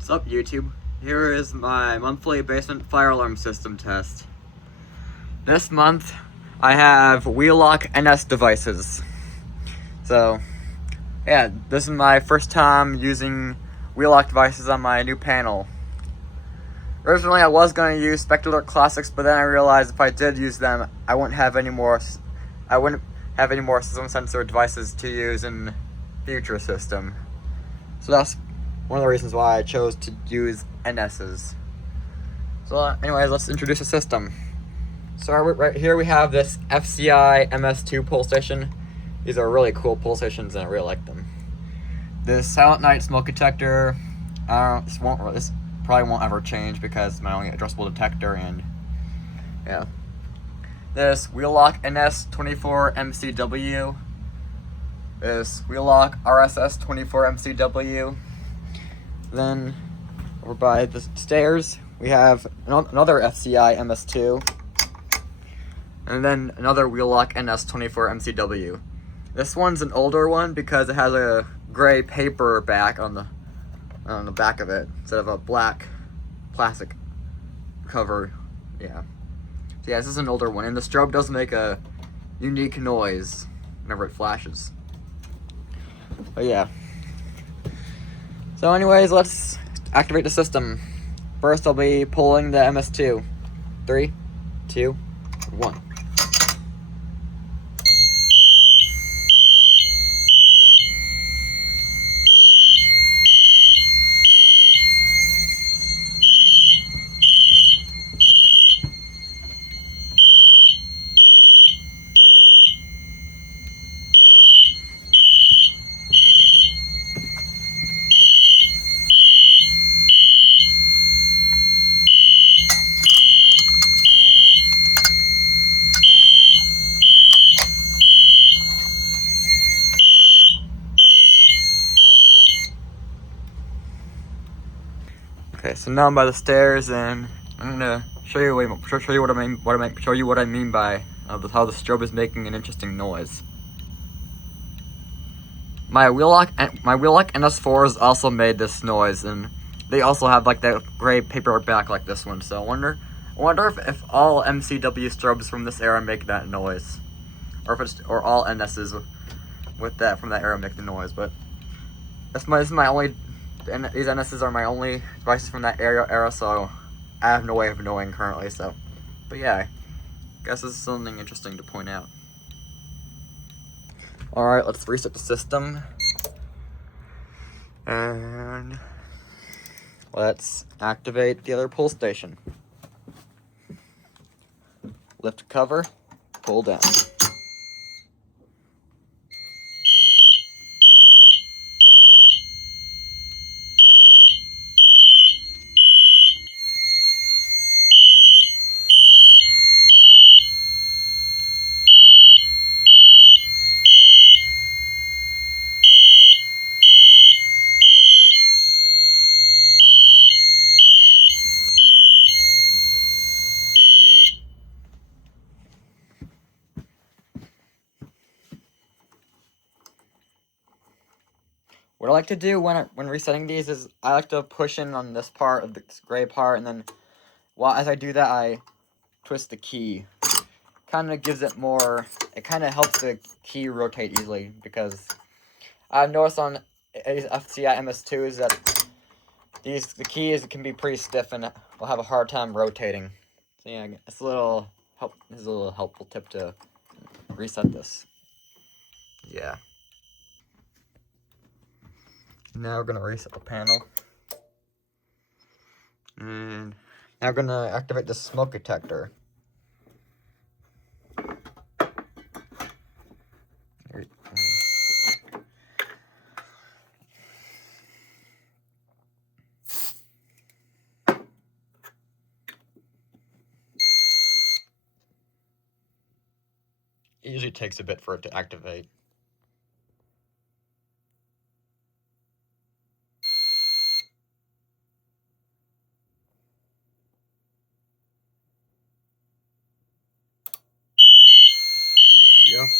What's up, YouTube? Here is my monthly basement fire alarm system test. This month, I have Wheelock NS devices. So, yeah, this is my first time using Wheelock devices on my new panel. Originally, I was going to use Spectator Classics, but then I realized if I did use them, I wouldn't have any more system sensor devices to use in future system. So that's one of the reasons why I chose to use NS's. So anyways, let's introduce the system. So right here we have this FCI MS2 pull station. These are really cool pull stations and I really like them. This Silent Night smoke detector, this probably won't ever change because it's my only addressable detector, and yeah. This Wheelock NS24 MCW. This Wheelock RSS 24 MCW. Then over by the stairs we have another FCI MS2, and then another Wheelock NS24 MCW. This one's an older one because it has a gray paper back on the back of it instead of a black plastic cover. Yeah. So yeah, this is an older one, and the strobe does make a unique noise whenever it flashes. But yeah. So anyways, let's activate the system. First, I'll be pulling the MS2. 3, 2, 1. Okay, so now I'm by the stairs, and I'm gonna show you what I mean by how the strobe is making an interesting noise. My Wheelock NS4s also made this noise, and they also have like that gray paper back like this one. So I wonder if all MCW strobes from this era make that noise, or all NSs from that era make the noise. But this is my only. And these NSs are my only devices from that era, so I have no way of knowing currently, so. But yeah, I guess this is something interesting to point out. Alright, let's reset the system. And let's activate the other pull station. Lift cover, pull down. What I like to do when resetting these is I like to push in on this part of this gray part, and then as I do that, I twist the key. Kind of gives it more. It kind of helps the key rotate easily, because I've noticed on FCI MS2s that the keys can be pretty stiff and will have a hard time rotating. So yeah, it's a little helpful tip to reset this. Yeah. Now we're gonna reset the panel, and now we're gonna activate the smoke detector. It usually takes a bit for it to activate. There we go.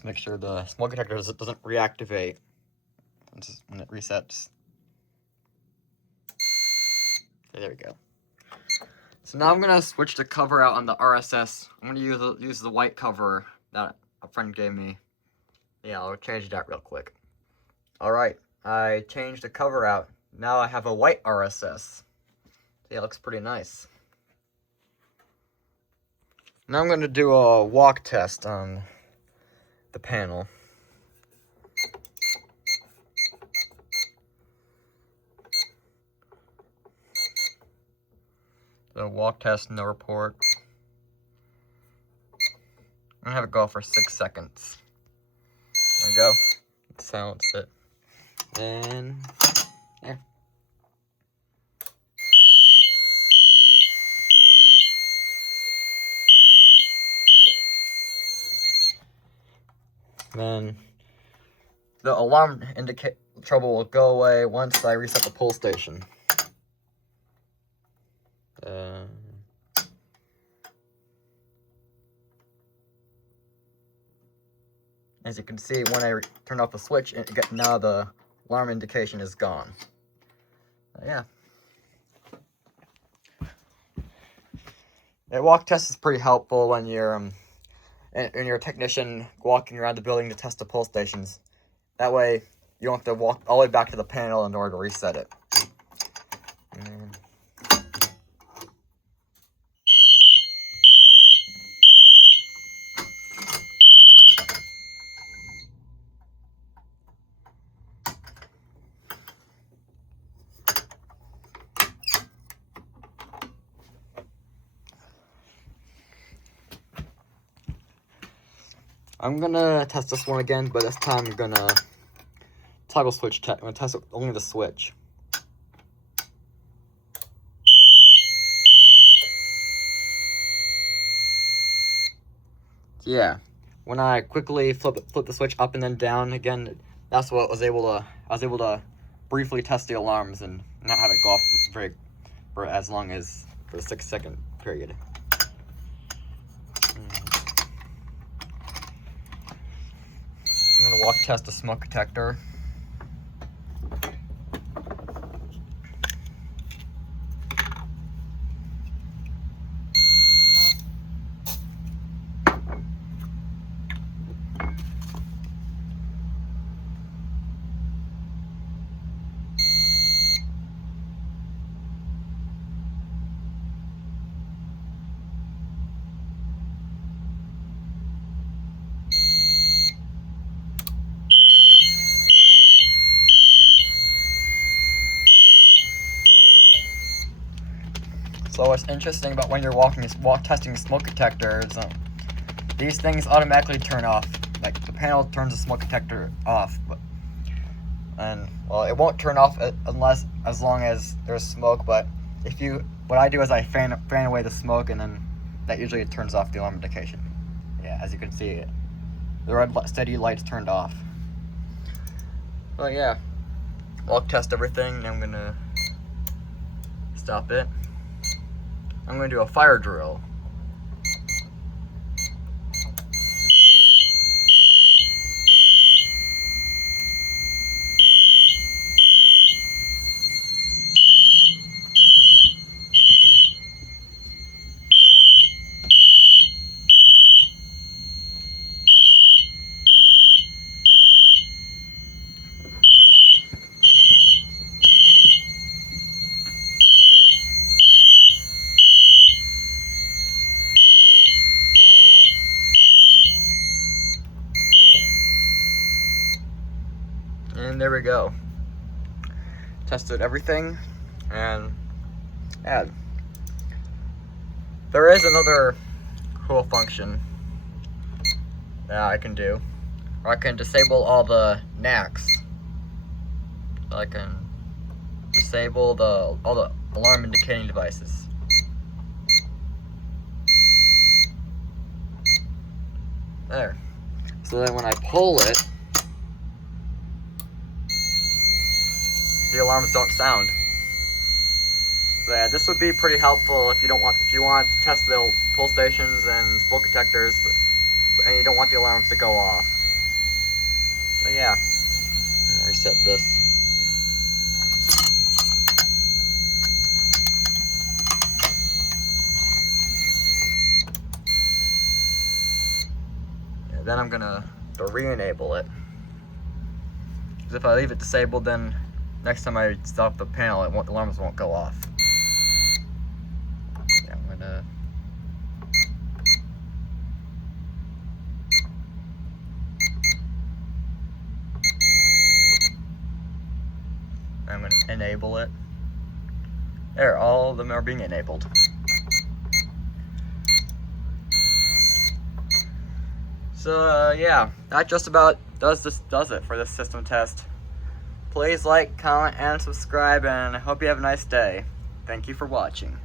Let's make sure the smoke detector doesn't reactivate when it resets. Okay, there we go. So now I'm gonna switch the cover out on the RSS. I'm gonna use the white cover that a friend gave me. Yeah, I'll change that real quick. Alright, I changed the cover out. Now I have a white RSS. Yeah, it looks pretty nice. Now I'm gonna do a walk test on the panel. The walk test, no report. I'm gonna have it go for 6 seconds. There we go. Silence it. And there. Then the alarm trouble will go away once I reset the pull station. As you can see, when I turn off the switch, now the alarm indication is gone. Yeah. The walk test is pretty helpful when you're a technician walking around the building to test the pull stations. That way, you don't have to walk all the way back to the panel in order to reset it. I'm gonna test this one again, but this time I'm gonna toggle switch I'm gonna test only the switch. Yeah, when I quickly flip the switch up and then down again, that's what I was able to briefly test the alarms and not have it go off for as long as for the 6 second period. I'm gonna walk test the smoke detector. So what's interesting about when you're testing smoke detectors, these things automatically turn off. Like the panel turns the smoke detector off, well, it won't turn off as long as there's smoke. But what I do is I fan away the smoke, and then that usually turns off the alarm indication. Yeah, as you can see, the red steady light's turned off. Well, yeah, I'll test everything. And I'm gonna stop it. I'm going to do a fire drill. And there we go. Tested everything, and yeah. There is another cool function that I can do, or I can disable all the knacks. So I can disable all the alarm indicating devices. There. So then when I pull it, the alarms don't sound. So yeah, this would be pretty helpful if you want to test the pull stations and smoke detectors, and you don't want the alarms to go off. So yeah, I'm gonna reset this. Yeah, then I'm gonna re-enable it. Because if I leave it disabled, then next time I stop the panel, the alarms won't go off. Yeah, I'm gonna enable it. There, all of them are being enabled. So yeah, that just about does it for this system test. Please like, comment, and subscribe, and I hope you have a nice day. Thank you for watching.